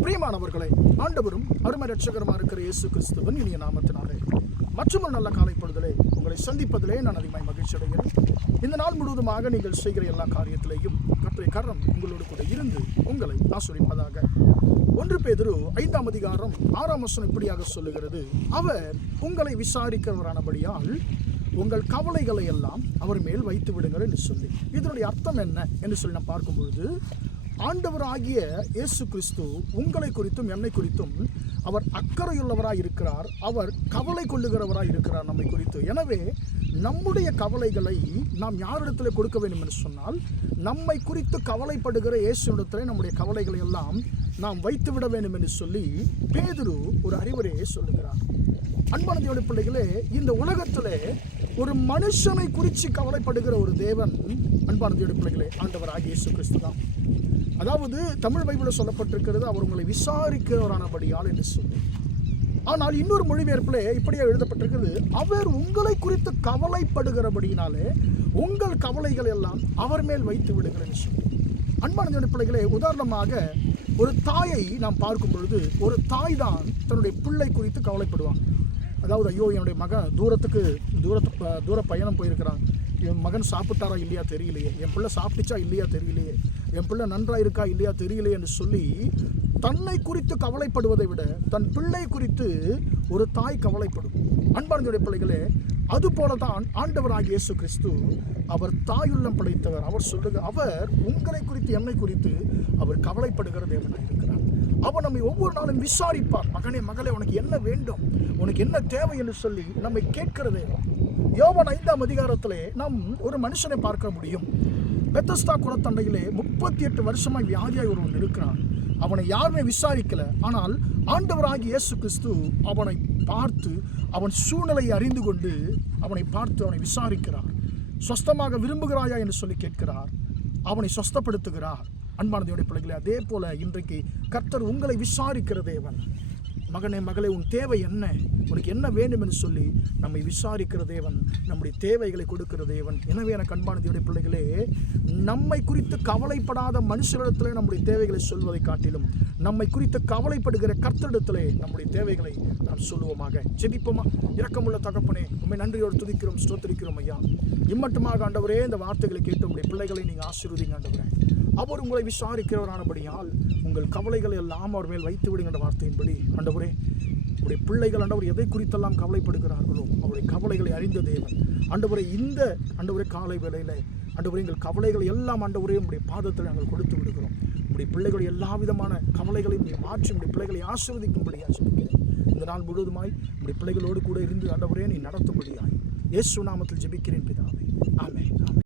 பிரியமானவர்களை ஆண்டவரும் அருமை ரட்சகரமாக இருக்கிற இயேசு கிறிஸ்துவன் இனிய நாமத்தினாலே மற்றொரு நல்ல காலைப்படுதலே உங்களை சந்திப்பதிலே நான் அதிகமாக மகிழ்ச்சி அடைகிறேன். இந்த நாள் முழுவதுமாக நீங்கள் செய்கிற எல்லா காரியத்திலேயும் கற்றை கரம் உங்களோடு கூட இருந்து உங்களை ஆசிரிப்பதாக ஒன்று பேதரு ஐந்தாம் அதிகாரம் ஆறாம் வசனம் இப்படியாக சொல்லுகிறது அவர் உங்களை விசாரிக்கிறவரானபடியால் உங்கள் கவலைகளை எல்லாம் அவர் மேல் வைத்து விடுங்கள் என்று சொல்லி. இதனுடைய அர்த்தம் என்ன என்று சொல்லி நான் பார்க்கும்பொழுது ஆண்டவர் ஆகிய இயேசு கிறிஸ்து உங்களை குறித்தும் என்னை குறித்தும் அவர் அக்கறையுள்ளவராக இருக்கிறார். அவர் கவலை கொள்ளுகிறவராக இருக்கிறார் நம்மை குறித்து. எனவே நம்முடைய கவலைகளை நாம் யாரிடத்தில் கொடுக்க வேண்டும் என்று சொன்னால் நம்மை குறித்து கவலைப்படுகிற இயேசுடத்தில் நம்முடைய கவலைகளை எல்லாம் நாம் வைத்து விட வேண்டும் என்று சொல்லி பேதுரு ஒரு அறிவுரையை சொல்லுகிறார். அன்பான பிள்ளைகளே இந்த உலகத்தில் ஒரு மனுஷனை குறித்து கவலைப்படுகிற ஒரு தேவன் அன்பான தேவனுடைய பிள்ளைகளே ஆண்டவர் ஆகிய இயேசு கிறிஸ்து தான். அதாவது தமிழ் பைபிளில் சொல்லப்பட்டிருக்கிறது அவர் உங்களை விசாரிக்கிறவரானபடியால் என்று சொல்லி. ஆனால் இன்னொரு மொழிபெயர்ப்பில் இப்படியே எழுதப்பட்டிருக்கிறது அவர் உங்களை குறித்து கவலைப்படுகிறபடினாலே உங்கள் கவலைகள் எல்லாம் அவர் மேல் வைத்து விடுகிறேன் சொல்லி. அன்பான பிள்ளைகளே உதாரணமாக ஒரு தாயை நாம் பார்க்கும் பொழுது ஒரு தாய் தான் தன்னுடைய பிள்ளை குறித்து கவலைப்படுவாங்க அதாவது ஐயோ என்னுடைய மகன் தூரத்துக்கு தூரத்து தூர பயணம் போயிருக்கிறான். என் மகன் சாப்பிட்டாரா இல்லையா தெரியலையே. என் பிள்ளை சாப்பிட்டுச்சா இல்லையா தெரியலையே. என் பிள்ளை நன்றாக இருக்கா இல்லையா தெரியலையே என்று சொல்லி தன்னை குறித்து கவலைப்படுவதை விட தன் பிள்ளை குறித்து ஒரு தாய் கவலைப்படும். அன்பார்ந்தோடைய பிள்ளைகளே அதுபோல தான் ஆண்டவராக இயேசு கிறிஸ்து அவர் தாயுள்ளம் படைத்தவர். அவர் சொல்லுக அவர் உங்களை குறித்து என்னை குறித்து அவர் கவலைப்படுகிற தேவனாக இருக்கிறார் அவர் நம்மை ஒவ்வொரு நாளும் விசாரிப்பார் மகனே மகளே உனக்கு என்ன வேண்டும்? உனக்கு என்ன தேவை என்று சொல்லி நம்மை கேட்கிறது. யோவன் ஐந்தாம் அதிகாரத்திலே நாம் ஒரு மனுஷனை பார்க்க முடியும். பெத்தஸ்தா குளத்தண்டையிலே முப்பத்தி எட்டு வருஷமாக வியாதியாய் ஒருவன் இருக்கிறான். அவனை யாருமே விசாரிக்கல. ஆனால் ஆண்டவராகி இயேசு கிறிஸ்து அவனை பார்த்து அவன் சூழ்நிலையை அறிந்து கொண்டு அவனை பார்த்து அவனை விசாரிக்கிறார். சொஸ்தமாக விரும்புகிறாயா என்று சொல்லி கேட்கிறார். அவனை சொஸ்தப்படுத்துகிறார் அன்பானதையோட பிள்ளைகளே அதே போல் இன்றைக்கு கர்த்தர் உங்களை விசாரிக்கிற தேவன். மகனே மகளே உன் தேவை என்ன? உனக்கு என்ன வேண்டும் என்று சொல்லி நம்மை விசாரிக்கிற தேவன் நம்முடைய தேவைகளை கொடுக்கிற தேவன். எனவே எனக்கு அன்பான பிள்ளைகளே நம்மை குறித்து கவலைப்படாத மனுஷரிடத்திலே நம்முடைய தேவைகளை சொல்வதை காட்டிலும் நம்மை குறித்து கவலைப்படுகிற கர்த்தரிடத்திலே நம்முடைய தேவைகளை நாம் சொல்லுவோமாக. ஜெபிப்போமா? இரக்கமுள்ள தகப்பனே உண்மை நன்றியோடு துதிக்கிறோம் ஸ்தோத்திரிக்கிறோம் ஐயா. இம்மட்டுமாக ஆண்டவரே இந்த வார்த்தைகளை கேட்டு உங்களுடைய பிள்ளைகளை நீங்கள் ஆசீர்வதிங்க ஆண்டவரே. அவர் உங்களை விசாரிக்கிறவரானபடியால் உங்கள் கவலைகளை எல்லாம் அவர் மேல் வைத்து விடுங்கிற வார்த்தையின்படி ஆண்டவரே உடைய பிள்ளைகள் ஆண்டவர் எதை குறித்தெல்லாம் கவலைப்படுகிறார்களோ அவருடைய கவலைகளை அறிந்த தேவன். ஆண்டவரை இந்த ஆண்டவரே காலை வேளையில் ஆண்டவரே எங்கள் கவலைகளை எல்லாம் அண்டவரையும் உடைய பாதத்தில் நாங்கள் கொடுத்து விடுகிறோம். உடைய பிள்ளைகளுடைய எல்லா விதமான கவலைகளையும் நீ மாற்றி உடைய பிள்ளைகளை ஆசிர்வதிக்கும்படியாக சொல்லிக்கிறேன் இந்த நாள் முழுவதுமாய் உடைய பிள்ளைகளோடு கூட இருந்து ஆண்டவரே நீ நடத்தும்படியாய். இயேசு நாமத்தில் ஜெபிக்கிறேன் பிதாவை. ஆமே ஆமே